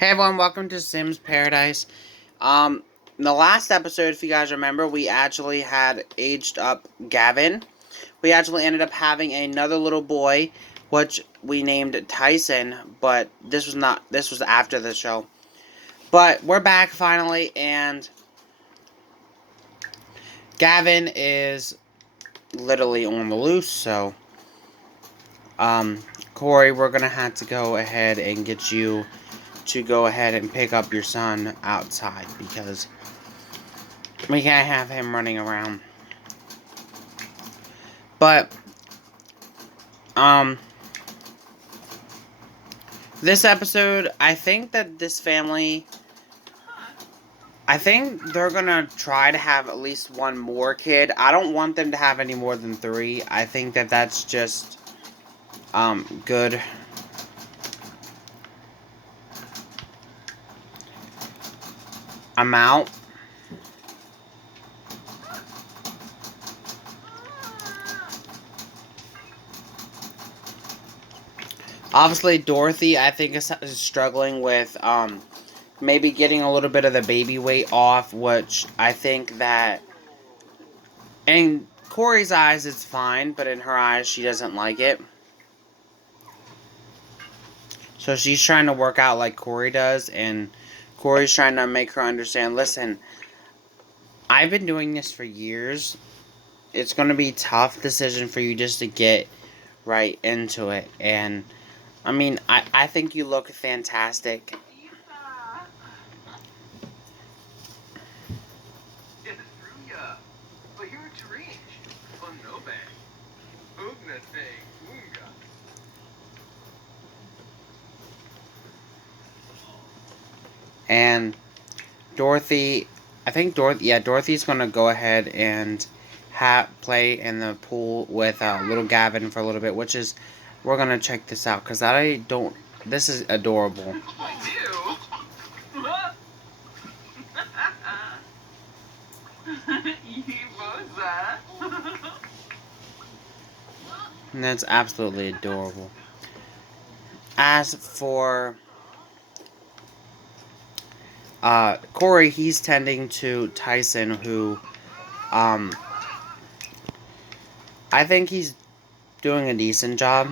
Hey everyone, welcome to Sims Paradise. In the last episode, if you guys remember, we actually had aged up Gavin. We actually ended up having another little boy, which we named Tyson, but this was after the show. But we're back finally, and Gavin is literally on the loose, so, Korey, we're gonna have to go ahead and get you to go ahead and pick up your son outside, because we can't have him running around. But, this episode, I think that this family, I think they're gonna try to have at least one more kid. I don't want them to have any more than 3. I think that that's just, good. Amount. Obviously, Dorothy, I think, is struggling with, maybe getting a little bit of the baby weight off, which I think that, in Korey's eyes, it's fine, but in her eyes, she doesn't like it. So she's trying to work out like Korey does, and Korey's trying to make her understand, listen, I've been doing this for years. It's going to be a tough decision for you just to get right into it. And, I mean, I think you look fantastic. And Dorothy, I think Dorothy's going to go ahead and play in the pool with little Gavin for a little bit, which is, we're going to check this out, because this is adorable. And that's absolutely adorable. As for Korey, he's tending to Tyson, who, I think he's doing a decent job.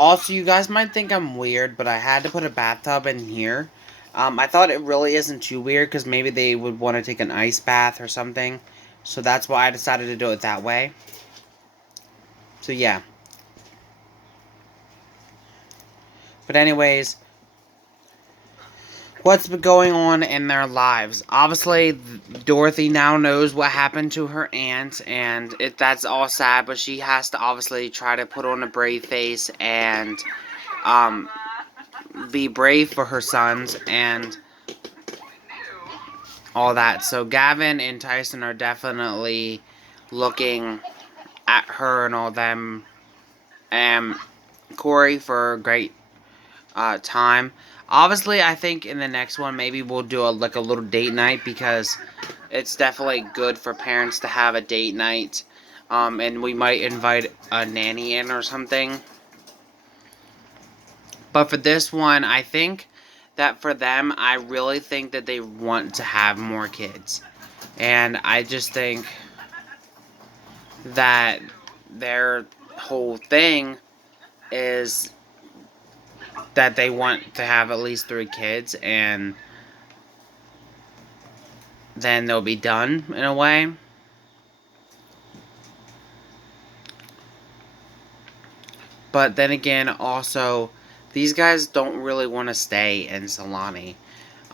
Also, you guys might think I'm weird, but I had to put a bathtub in here. I thought it really isn't too weird, because maybe they would want to take an ice bath or something. So that's why I decided to do it that way. So yeah. But anyways, what's been going on in their lives? Obviously, Dorothy now knows what happened to her aunt, and that's all sad, but she has to obviously try to put on a brave face and, be brave for her sons and all that. So Gavin and Tyson are definitely looking at her and all them, and Korey for a great time. Obviously, I think in the next one, maybe we'll do a little date night, because it's definitely good for parents to have a date night. And we might invite a nanny in or something. But for this one, I think that for them, I really think that they want to have more kids. And I just think that their whole thing is that they want to have at least 3 kids, and then they'll be done in a way. But then again, also, these guys don't really want to stay in Solani.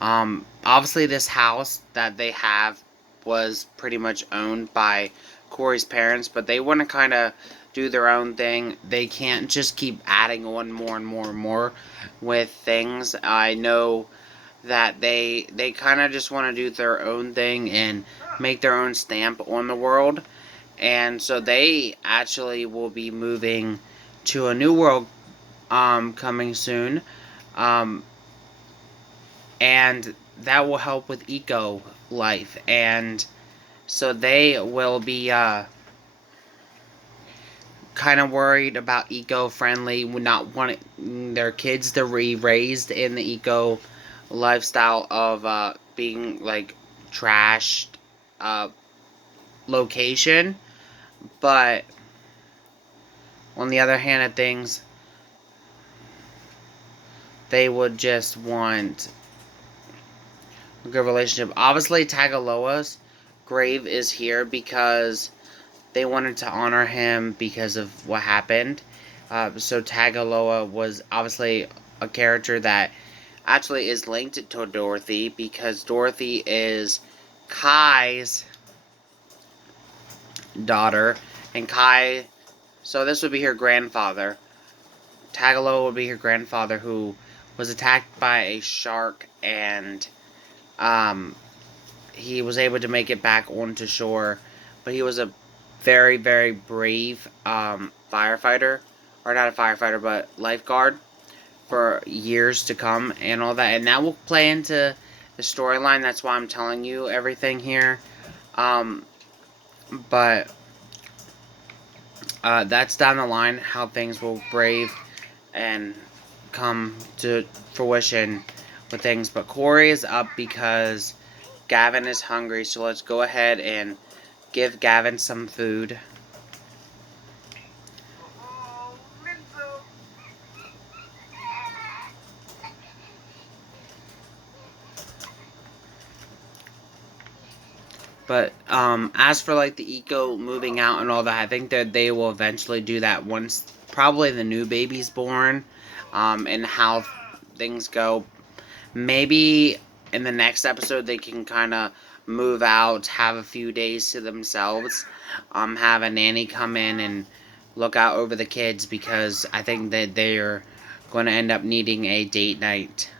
Obviously, this house that they have was pretty much owned by Korey's parents, but they want to kind of do their own thing. They can't just keep adding on more and more and more with things. I know that they kind of just want to do their own thing and make their own stamp on the world. And so they actually will be moving to a new world coming soon. and that will help with eco life. And so they will be kind of worried about eco-friendly, not wanting their kids to be raised in the eco lifestyle of being like trashed uh, location. But on the other hand of things, they would just want a good relationship. Obviously, Tagaloa's grave is here because they wanted to honor him because of what happened. So Tagaloa was obviously a character that actually is linked to Dorothy because Dorothy is Kai's daughter, and Kai. So this would be her grandfather. Tagaloa would be her grandfather, who was attacked by a shark, and um, he was able to make it back onto shore. But he was a very, very brave firefighter, or not a firefighter, but lifeguard for years to come, and all that. And that will play into the storyline. That's why I'm telling you everything here. Um, but that's down the line how things will brave and come to fruition with things. But Korey is up because Gavin is hungry, so let's go ahead and give Gavin some food. But as for like the eco moving out and all that, I think that they will eventually do that once probably the new baby's born, and how things go. Maybe in the next episode they can kind of move out, have a few days to themselves, have a nanny come in and look out over the kids, because I think that they're going to end up needing a date night.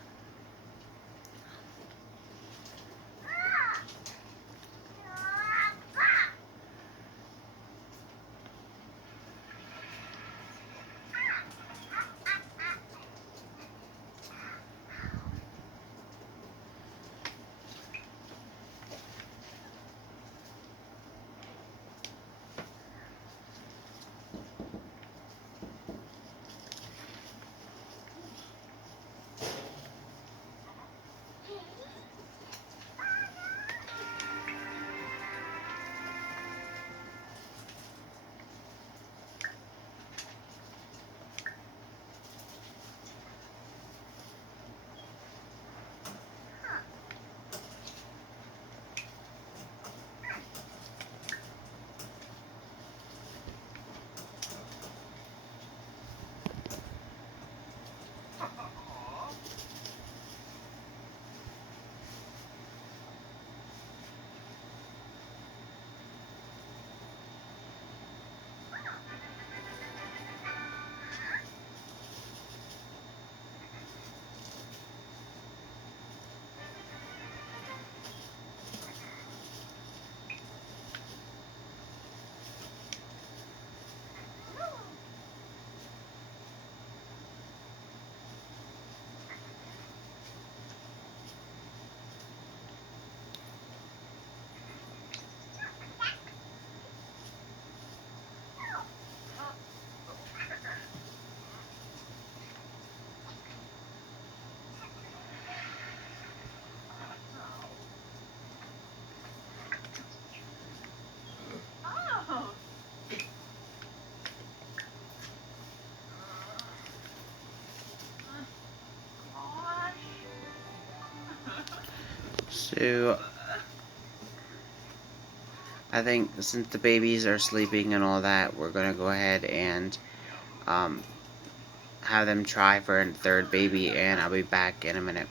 So I think since the babies are sleeping and all that, we're going to go ahead and um, have them try for a third baby, and I'll be back in a minute.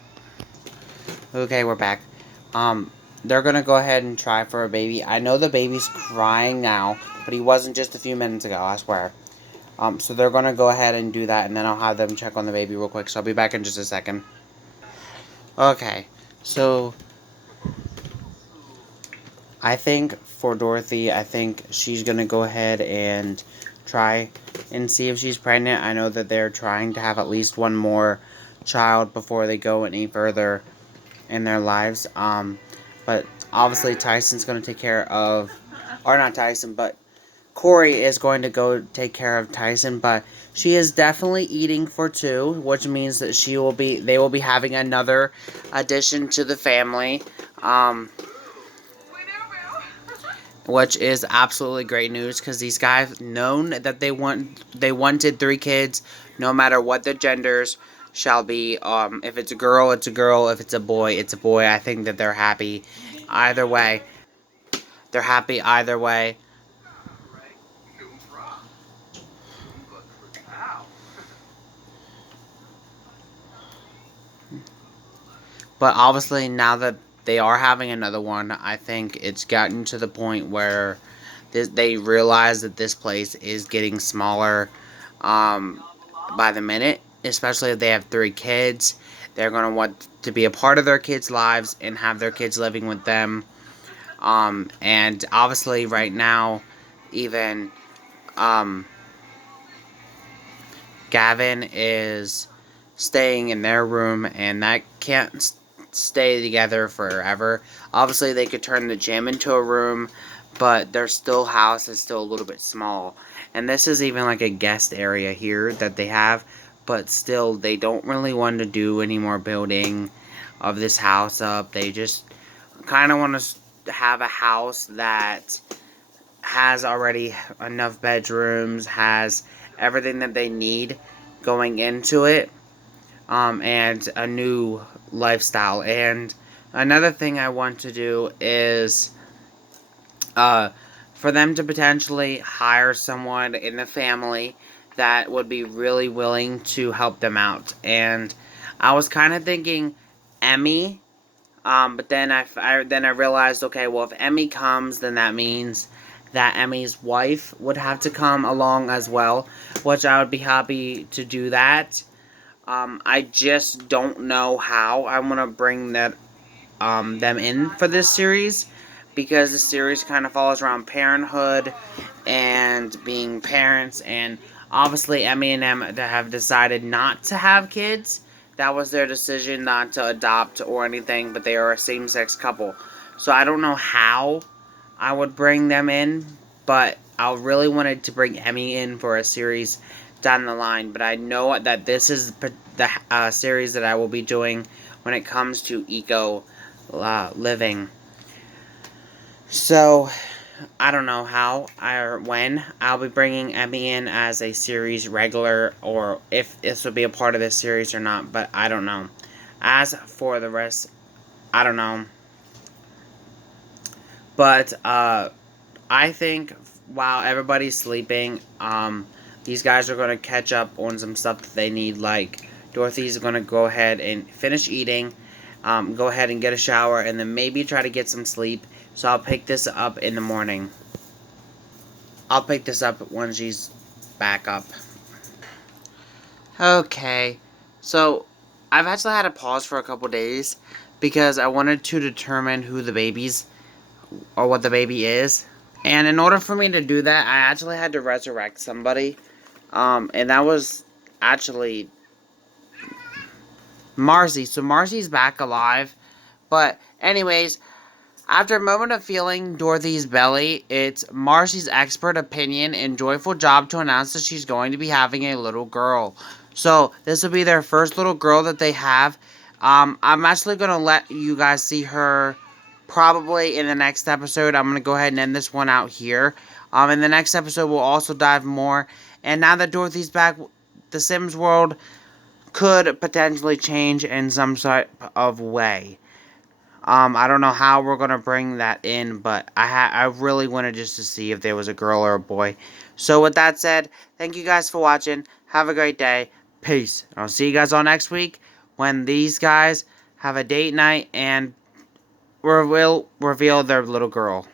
Okay, we're back. Um, they're gonna go ahead and try for a baby. I know the baby's crying now, but he wasn't just a few minutes ago, I swear. So they're gonna go ahead and do that, and then I'll have them check on the baby real quick. So I'll be back in just a second. Okay, so I think for Dorothy, I think she's gonna go ahead and try and see if she's pregnant. I know that they're trying to have at least one more child before they go any further. in their lives. But obviously Tyson's going to take care of, or not Tyson, but Korey is going to go take care of Tyson. But she is definitely eating for two, which means that they will be having another addition to the family. Um, which is absolutely great news because these guys known that they wanted three kids, no matter what the genders shall be. If it's a girl, it's a girl. If it's a boy, it's a boy. I think that they're happy either way. They're happy either way. But obviously, now that they are having another one, I think it's gotten to the point where they realize that this place is getting smaller um, by the minute. Especially if they have three kids, they're gonna want to be a part of their kids' lives and have their kids living with them. And obviously, right now, even um, Gavin is staying in their room, and that can't stay together forever. Obviously, they could turn the gym into a room, but their still house is still a little bit small. And this is even like a guest area here that they have, but still, they don't really want to do any more building of this house up. They just kind of want to have a house that has already enough bedrooms, has everything that they need going into it, and a new lifestyle. And another thing I want to do is uh, for them to potentially hire someone in the family that would be really willing to help them out. And I was kind of thinking Emmy, but then I realized, okay, well, if Emmy comes, then that means that Emmy's wife would have to come along as well, which I would be happy to do that. I just don't know how I want to bring them in for this series, because the series kind of follows around parenthood and being parents, and obviously Emmy and Em have decided not to have kids. That was their decision, not to adopt or anything, but they are a same-sex couple. So I don't know how I would bring them in, but I really wanted to bring Emmy in for a series down the line. But I know that this is the series that I will be doing when it comes to eco living. So I don't know how or when I'll be bringing Emmy in as a series regular, or if this will be a part of this series or not, but I don't know. As for the rest, I don't know. But I think while everybody's sleeping, these guys are going to catch up on some stuff that they need. Like Dorothy's going to go ahead and finish eating, go ahead and get a shower, and then maybe try to get some sleep. So I'll pick this up in the morning. I'll pick this up when she's back up. Okay, so I've actually had to pause for a couple days because I wanted to determine who the baby's or what the baby is. And in order for me to do that, I actually had to resurrect somebody. And that was actually Marcy. So Marcy's back alive. But anyways, after a moment of feeling Dorothy's belly, it's Marcy's expert opinion and joyful job to announce that she's going to be having a little girl. So this will be their first little girl that they have. I'm actually going to let you guys see her probably in the next episode. I'm going to go ahead and end this one out here. In the next episode, we'll also dive more. And now that Dorothy's back, the Sims world could potentially change in some sort of way. I don't know how we're gonna bring that in, but I really wanted just to see if there was a girl or a boy. So with that said, thank you guys for watching. Have a great day. Peace. I'll see you guys all next week when these guys have a date night and will reveal their little girl.